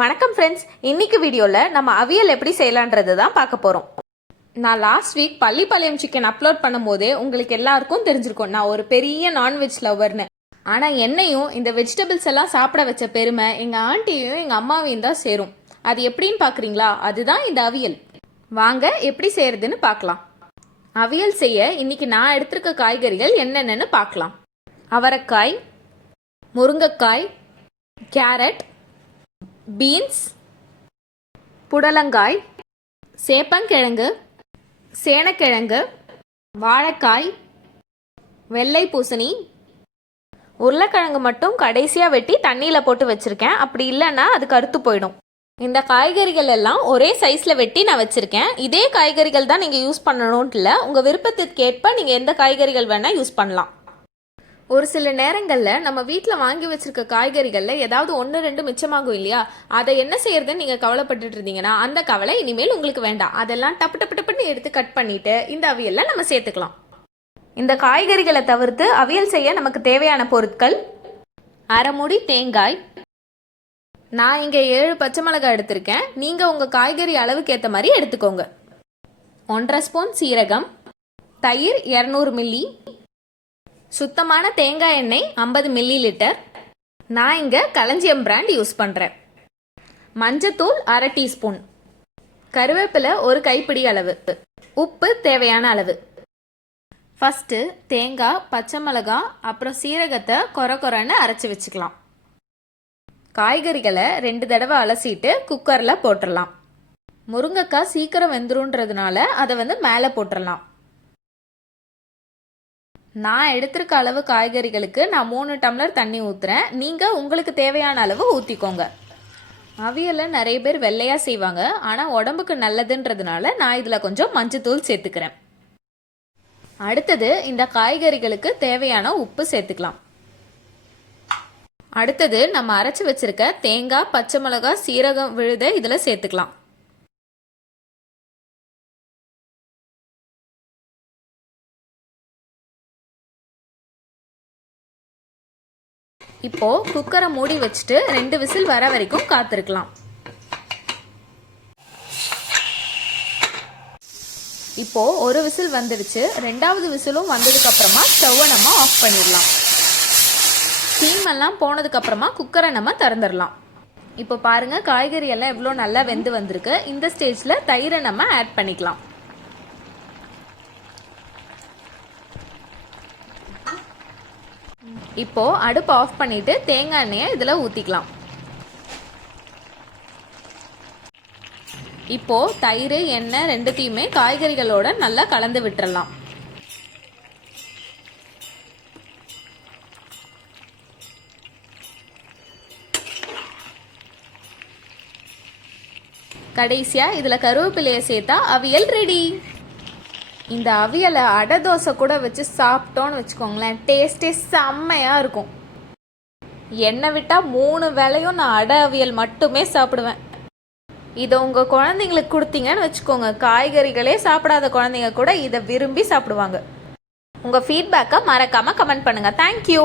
வணக்கம் ஃப்ரெண்ட்ஸ், இன்னைக்கு வீடியோவில் நம்ம அவியல் எப்படி செய்யலான்றது தான் பார்க்க போகிறோம். நான் last week Pallipalayam chicken upload பண்ணும்போதே உங்களுக்கு எல்லாருக்கும் தெரிஞ்சிருக்கும் நான் ஒரு பெரிய நான்வெஜ் லவர்னு. ஆனால் என்னையும் இந்த வெஜிடபிள்ஸ் எல்லாம் சாப்பிட வச்ச பெருமை எங்கள் ஆண்டியையும் எங்கள் அம்மாவையும் தான் சேரும். அது எப்படின்னு பார்க்குறீங்களா? அதுதான் இந்த அவியல். வாங்க எப்படி செய்யறதுன்னு பார்க்கலாம். அவியல் செய்ய இன்னைக்கு நான் எடுத்திருக்க காய்கறிகள் என்னென்னு பார்க்கலாம். அவரைக்காய், முருங்கைக்காய், கேரட், பீன்ஸ், புடலங்காய், சேப்பங்கிழங்கு, சேனக்கிழங்கு, வாழைக்காய், வெள்ளை பூசணி, உருளைக்கிழங்கு மட்டும் கடைசியாக வெட்டி தண்ணியில் போட்டு வச்சுருக்கேன். அப்படி இல்லைன்னா அது கருத்து போயிடும். இந்த காய்கறிகள் எல்லாம் ஒரே சைஸில் வெட்டி நான் வச்சுருக்கேன். இதே காய்கறிகள் தான் நீங்கள் யூஸ் பண்ணணும்னு இல்லை, உங்கள் விருப்பத்திற்கு ஏற்ப நீங்கள் எந்த காய்கறிகள் வேணால் யூஸ் பண்ணலாம். ஒரு சில நேரங்களில் நம்ம வீட்டில் வாங்கி வச்சிருக்க காய்கறிகளில் ஏதாவது 1-2 மிச்சமாகும் இல்லையா? அதை என்ன செய்யறதுன்னு நீங்கள் கவலைப்பட்டுட்டு இருந்தீங்கன்னா அந்த கவலை இனிமேல் உங்களுக்கு வேண்டாம். அதெல்லாம் டப்பு டப்பு டப்புன்னு எடுத்து கட் பண்ணிட்டு இந்த அவியலில் நம்ம சேர்த்துக்கலாம். இந்த காய்கறிகளை தவிர்த்து அவியல் செய்ய நமக்கு தேவையான பொருட்கள்: அரை மூடி தேங்காய், நான் இங்கே 7 பச்சை மிளகாய் எடுத்திருக்கேன். நீங்கள் உங்கள் காய்கறி அளவுக்கு ஏற்ற மாதிரி எடுத்துக்கோங்க. 1.5 ஸ்பூன் சீரகம், தயிர் 200 மில்லி, சுத்தமான தேங்காய் எண்ணெய் 50 மில்லி லிட்டர். நான் இங்கே களஞ்சியம் பிராண்ட் யூஸ் பண்ணுறேன். மஞ்சத்தூள் 1/2 டீஸ்பூன், கருவேப்பிலை 1 கைப்பிடி அளவு, உப்பு தேவையான அளவு. ஃபஸ்ட்டு தேங்காய், பச்சை மிளகாய் அப்புறம் சீரகத்தை கொரன்னு அரைச்சி வச்சுக்கலாம். காய்கறிகளை 2 தடவை அலசிட்டு குக்கரில் போட்டுடலாம். முருங்கைக்காய் சீக்கிரம் வெந்துருன்றதுனால அதை மேலே போட்டுடலாம். நான் எடுத்திருக்க அளவு காய்கறிகளுக்கு நான் 3 டம்ளர் தண்ணி ஊற்றுறேன். நீங்கள் உங்களுக்கு தேவையான அளவு ஊற்றிக்கோங்க. அவியலை நிறைய பேர் வெள்ளையாக செய்வாங்க, ஆனால் உடம்புக்கு நல்லதுன்றதுனால நான் இதில் கொஞ்சம் மஞ்சத்தூள் சேர்த்துக்கிறேன். அடுத்தது இந்த காய்கறிகளுக்கு தேவையான உப்பு சேர்த்துக்கலாம். அடுத்தது நம்ம அரைச்சி வச்சிருக்க தேங்காய், பச்சை மிளகாய், சீரகம் விழுத இதில் சேர்த்துக்கலாம். இப்போ குக்கரை மூடி வச்சுட்டு 2 விசில் வர வரைக்கும் காத்திருக்கலாம். இப்போ ஒரு விசில் வந்துடுச்சு. 2வது விசிலும் வந்ததுக்கு அப்புறமா ஸ்டவ்வை நம்ம ஆஃப் பண்ணிடலாம். ஸ்டீம் எல்லாம் போனதுக்கு அப்புறமா குக்கரை நம்ம திறந்துடலாம். இப்போ பாருங்க, காய்கறி எல்லாம் எவ்வளோ நல்லா வெந்து வந்திருக்கு. இந்த ஸ்டேஜில் தயிரை நம்ம ஆட் பண்ணிக்கலாம். இப்போ அடுப்பு ஆஃப் பண்ணிட்டு தேங்காய் எண்ணெயை இதில் ஊற்றிக்கலாம். இப்போ தயிர், எண்ணெய் ரெண்டுத்தையுமே காய்கறிகளோட நல்லா கலந்து விட்டுறலாம். கடைசியா இதுல கருவேப்பிலையை சேர்த்தா அவியல் ரெடி. இந்த அவியலை அடை தோசை கூட வச்சு சாப்பிட்டோன்னு வச்சுக்கோங்களேன், டேஸ்டே செம்மையாக இருக்கும். என்னை விட்டால் 3 வேளையும் நான் அடை அவியல் மட்டுமே சாப்பிடுவேன். இதை உங்கள் குழந்தைங்களுக்கு கொடுத்தீங்கன்னு வச்சுக்கோங்க, காய்கறிகளே சாப்பிடாத குழந்தைங்க கூட இதை விரும்பி சாப்பிடுவாங்க. உங்கள் ஃபீட்பேக்கை மறக்காமல் கமெண்ட் பண்ணுங்கள். தேங்க்யூ.